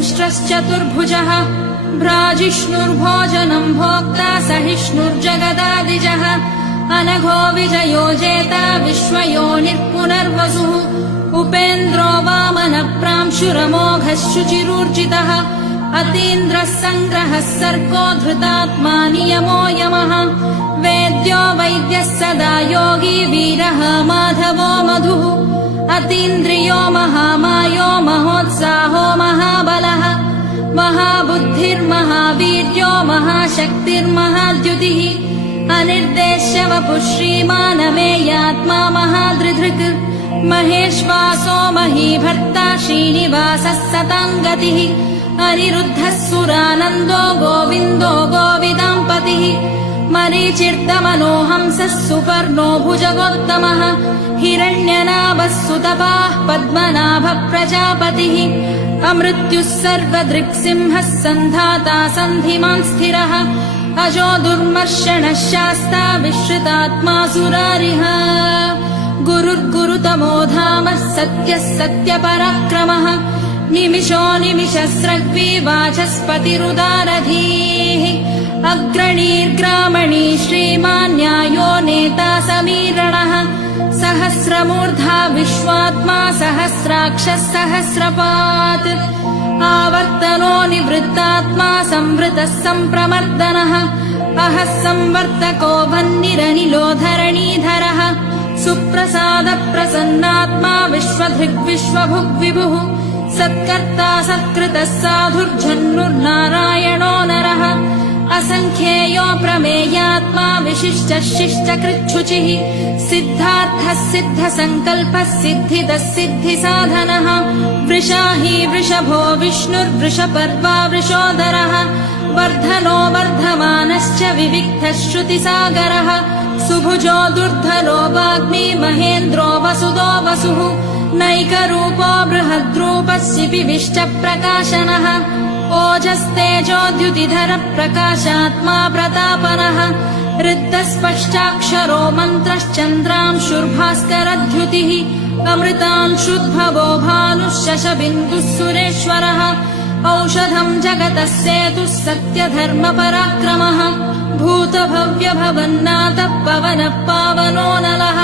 दंष्ट्रश्चतुर्भुजः भ्राजिष्णुर्भोजनं भोक्ता सहिष्णुर्जगदादिजः अनघो विजयो जेता विश्वयोनिर्पुनर्वसुः उपेन्द्रो वामनप्रांशुरमोघः शुचिरूर्जितः अतीन्द्रः सङ्ग्रहः सर्गो धृतात्मा नियमो यमः वेद्यो वैद्यः सदा योगी वीरः माधवो मधुः अतीन्द्रियो महामायो महोत्साहो महाबलः महाबुद्धिर्महावीर्यो महाशक्तिर्महाद्युतिः अनिर्देश्य वपुः श्रीमानमेयात्मा महादृधृक् महेश्वासो महीभर्ता श्रीनिवासः सताङ्गतिः अनिरुद्धः सुरानन्दो गोविन्दो गोविदाम्पतिः मरीचिर्दमनोहंसः सुपर्णो भुजगोत्तमः हिरण्यनाभः सुतपाः पद्मनाभः प्रजापतिः अमृत्युः सर्वदृक्सिंहः सन्धाता सन्धिमान् स्थिरः अजो दुर्मर्षणः शास्ता विश्रुतात्मा सुरारिः गुरुर्गुरुतमो धामः सत्यः सत्यपराक्रमः निमिषो निमिषस्रग्वी वाचस्पतिरुदारधीः अग्रणीर्ग्रामणी श्रीमान् न्यायो नेता समीरणः सहस्रमूर्धा विश्वात्मा सहस्राक्षः सहस्रपात् आवर्तनो निवृत्तात्मा संवृतः सम्प्रमर्दनः अहः संवर्तको वह्निरनिलो धरणीधरः सुप्रसादप्रसन्नात्मा विश्वधृग्विश्वभुग्विभुः सत्कर्ता सत्कृतः साधुर्जन्नुर्नारायणो नरः असङ्ख्येयो प्रमेयात्मा विशिष्टः शिष्टकृच्छुचिः सिद्धार्थः सिद्धसङ्कल्पः सिद्धिदः सिद्धिसाधनः वृषाही वृषभो विष्णुर्वृषपर्वा वृषोदरः वर्धनो वर्धमानश्च विविक्तः श्रुतिसागरः सुभुजो दुर्धरो वाग्मी महेन्द्रो वसुदो वसुः नैकरूपो बृहद्रूपः शिपिविष्टप्रकाशनः ओजस्तेजोद्युतिधरः प्रकाशात्मा प्रतापनः ऋद्धस्पष्टाक्षरो मन्त्रश्चन्द्रांशुर्भास्करद्युतिः अमृतांशुद्भवो भानुः शशबिन्दुः सुरेश्वरः औषधम् जगतः सेतुः सत्यधर्मपराक्रमः भूतभव्यभवन्नाथः पवनः पावनो नलः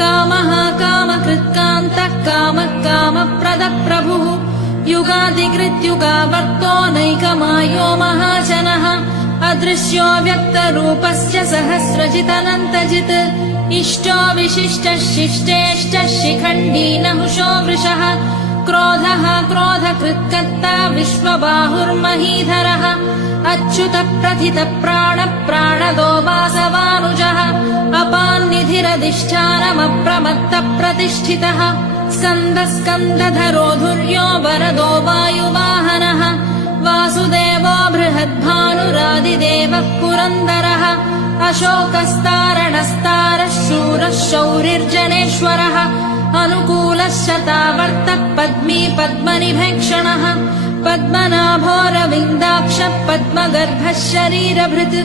कामः कामकृत्कान्तः कामः कामप्रदः प्रभुः युगादिकृत्युगावर्तो नैकमायो महाजनः अदृश्यो व्यक्तरूपश्च सहस्रजिदनन्तजित् इष्टो विशिष्टः शिष्टेष्टः शिखण्डी नहुषो वृषः क्रोधः क्रोधकृत्कर्ता विश्वबाहुर्महीधरः अच्युतः प्रथितः प्राणः प्राणदो वासवानुजः अपान्निधिरधिष्ठानमप्रमत्तः प्रतिष्ठितः स्कन्दः स्कन्दधरो धुर्यो वरदो वायुवाहनः वासुदेवो बृहद्भानुरादिदेवः पुरन्दरः अशोकस्तारणस्तारः शूरः शौरिर्जनेश्वरः अनुकूलः शतावर्तः पद्मी पद्मनिभेक्षणः पद्मनाभोरविन्दाक्षः पद्मगर्भः शरीरभृत्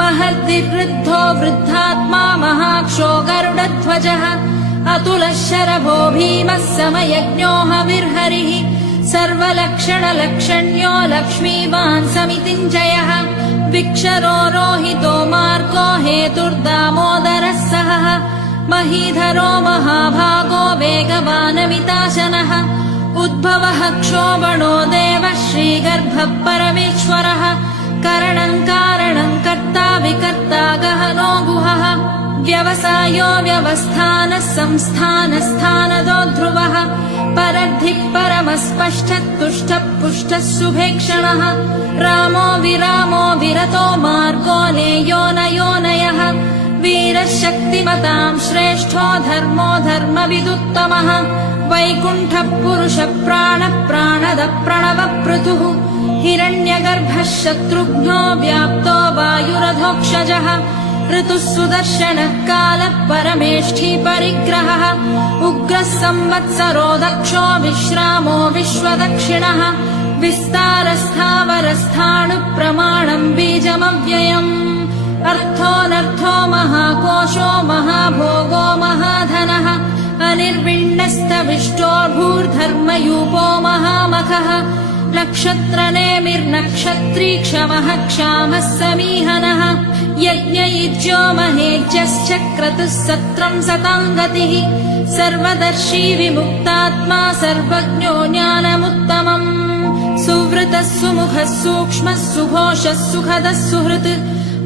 महद्दिवृद्धो वृद्धात्मा महाक्षो गरुडध्वजः अतुलः शरभो भीमः समयज्ञो हविर्हरिः सर्वलक्षणलक्षण्यो लक्ष्मीवान् समितिञ्जयः विक्षरो रोहितो मार्गो हेतुर्दामोदरः सहः महीधरो महाभागो वेगवानमिताशनः उद्भवः क्षोभणो देवः श्रीगर्भः परमेश्वरः करणं कारणं कर्ता विकर्ता गहनो गुहः व्यवसायो व्यवस्थानः संस्थानस्थानदो ध्रुवः परद्धिः परमस्पष्टः तुष्टः पुष्टः शुभेक्षणः रामो विरामो विरतो मार्गो नेयो नयोनयः वीरः शक्तिमतां श्रेष्ठो धर्मो धर्मविदुत्तमः वैकुण्ठः पुरुषः प्राणः प्राणदः प्रणवः पृथुः हिरण्यगर्भः शत्रुघ्नो व्याप्तो वायुरधोक्षजः ऋतुः सुदर्शनः कालः परमेष्ठी परिग्रहः उग्रः संवत्सरो दक्षो विश्रामो विश्वदक्षिणः विस्तारस्थावरस्थाणुः प्रमाणम् बीजमव्ययम् अर्थोऽनर्थो महाकोशो महाभोगो महाधनः अनिर्विण्णस्तविष्टो भूर्धर्मयूपो महामखः नक्षत्रनेमिर्नक्षत्री क्षमः क्षामः समीहनः यज्ञयुज्यो महेज्यश्च क्रतुः सत्रम् सताम् गतिः सर्वदर्शी विमुक्तात्मा सर्वज्ञो ज्ञानमुत्तमम् सुवृतः सुमुखः सूक्ष्मः सुघोषः सुखदः सुहृत्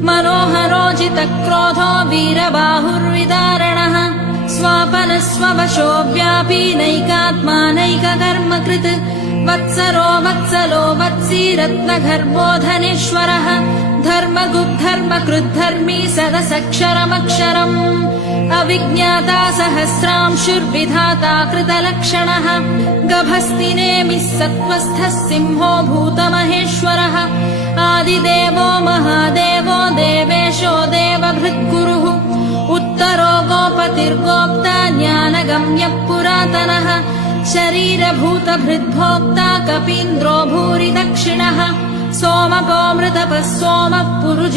मनोहरोजितक्रोधो वीरबाहुर्विदारणः स्वापनः स्ववशो व्यापी नैकात्मा नैककर्मकृत् वत्सरो वत्सलो वत्सी रत्नगर्भो धनेश्वरः धर्मगुद्धर्मकृद्धर्मी सदसक्षरमक्षरम् अविज्ञाता सहस्रांशुर्विधाता कृतलक्षणः गभस्तिनेमिः सत्त्वस्थः सिंहो भूतमहेश्वरः आदिदेवो महादेवो देवेशो देवभृद्गुरुः उत्तरो गोपतिर्गोप्ता ज्ञानगम्यः पुरातनः शरीरभूतभृद्भोक्ता कपीन्द्रो भूरि दक्षिणः सोमपो मृतपः सोमः